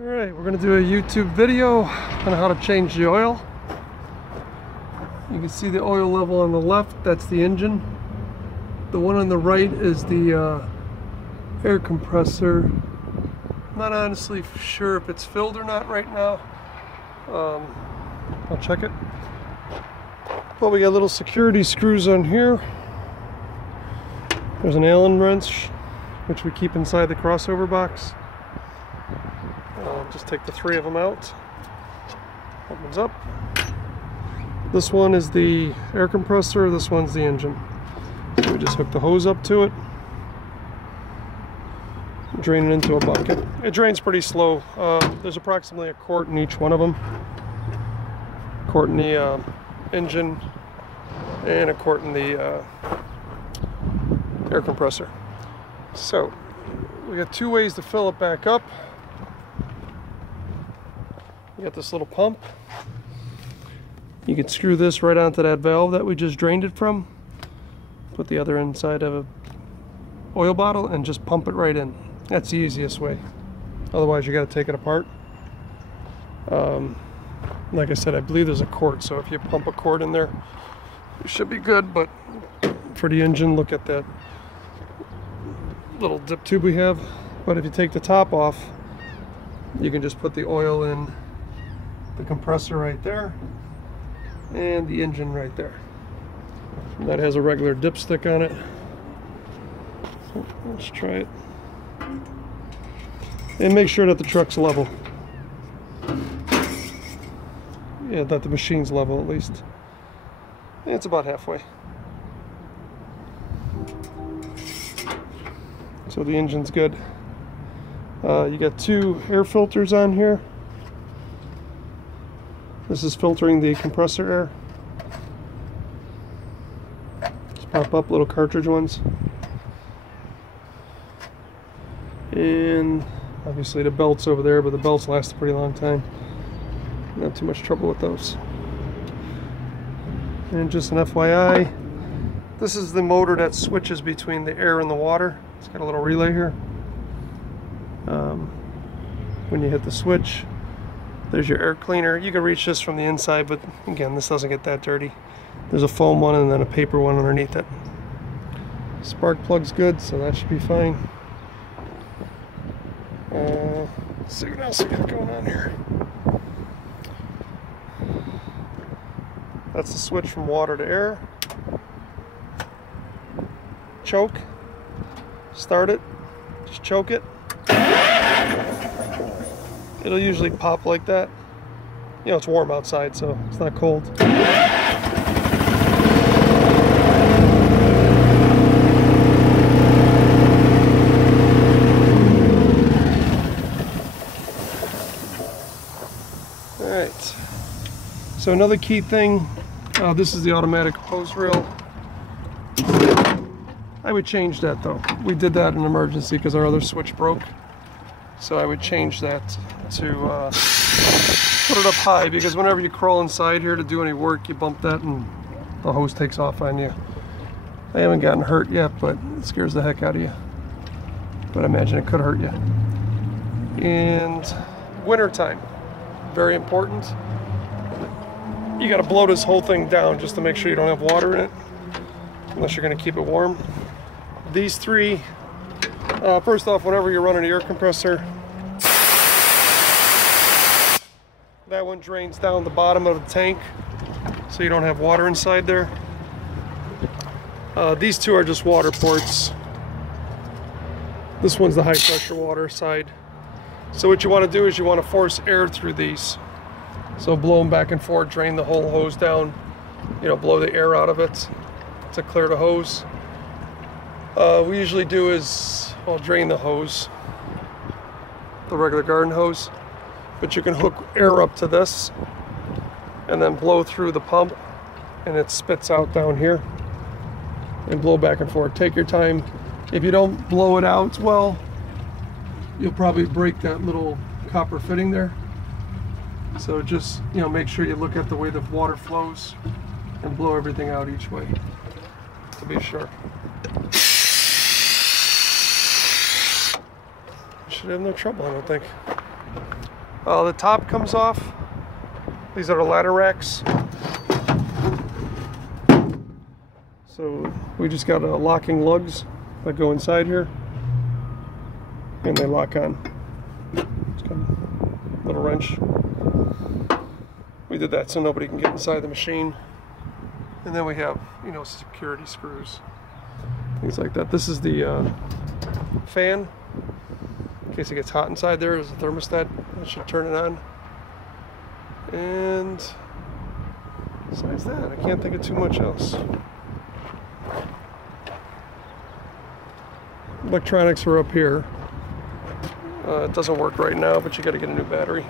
Alright, we're going to do a YouTube video on how to change the oil. You can see the oil level on the left, that's the engine. The one on the right is the air compressor. I'm not honestly sure if it's filled or not right now. I'll check it. Well, we got little security screws on here. There's an Allen wrench, which we keep inside the crossover box. Just take the three of them out. Opens up. This one is the air compressor, this one's the engine. So we just hook the hose up to it. Drain it into a bucket. It drains pretty slow. There's approximately a quart in each one of them. A quart in the engine and a quart in the air compressor. So we got two ways to fill it back up. You got this little pump. You can screw this right onto that valve that we just drained it from. Put the other inside of an oil bottle and just pump it right in. That's the easiest way. Otherwise you got to take it apart. Like I said, I believe there's a quart, so if you pump a quart in there, it should be good. But for the engine, look at that little dip tube we have. But if you take the top off, you can just put the oil in the compressor right there and the engine right there. And that has a regular dipstick on it. So let's try it. And make sure that the truck's level. Yeah, that the machine's level at least. And it's about halfway. So the engine's good. You got two air filters on here. This is filtering the compressor air. Just pop up little cartridge ones. And obviously the belts over there, but the belts last a pretty long time. Not too much trouble with those. And just an FYI, this is the motor that switches between the air and the water. It's got a little relay here. When you hit the switch, there's your air cleaner. You can reach this from the inside, but again, this doesn't get that dirty. There's a foam one and then a paper one underneath it. Spark plug's good, so that should be fine. Let's see what else we got going on here. That's the switch from water to air. Choke. Start it. Just choke it. It'll usually pop like that. You know, it's warm outside, so it's not cold. Alright. So another key thing, this is the automatic hose reel. I would change that though. We did that in emergency because our other switch broke. So I would change that to put it up high, because whenever you crawl inside here to do any work, you bump that and the hose takes off on you. I haven't gotten hurt yet, but it scares the heck out of you. But I imagine it could hurt you. And winter time, very important. You got to blow this whole thing down just to make sure you don't have water in it, unless you're going to keep it warm. These three, first off, whenever you're running an air compressor, that one drains down the bottom of the tank so you don't have water inside there. These two are just water ports. This one's the high pressure water side. So what you want to do is you want to force air through these. So blow them back and forth, drain the whole hose down, you know, blow the air out of it to clear the hose. We usually do is, well, drain the hose, the regular garden hose, but you can hook air up to this and then blow through the pump and it spits out down here and blow back and forth. Take your time. If you don't blow it out well, you'll probably break that little copper fitting there. So just, you know, make sure you look at the way the water flows and blow everything out each way to be sure. Should have no trouble, I don't think. The top comes off. These are the ladder racks. So we just got locking lugs that go inside here, and they lock on. It's got a little wrench. We did that so nobody can get inside the machine. And then we have, you know, security screws, things like that. This is the fan. In case it gets hot inside there, there's a thermostat. That should turn it on. And besides that, I can't think of too much else. Electronics are up here. It doesn't work right now, but you got to get a new battery.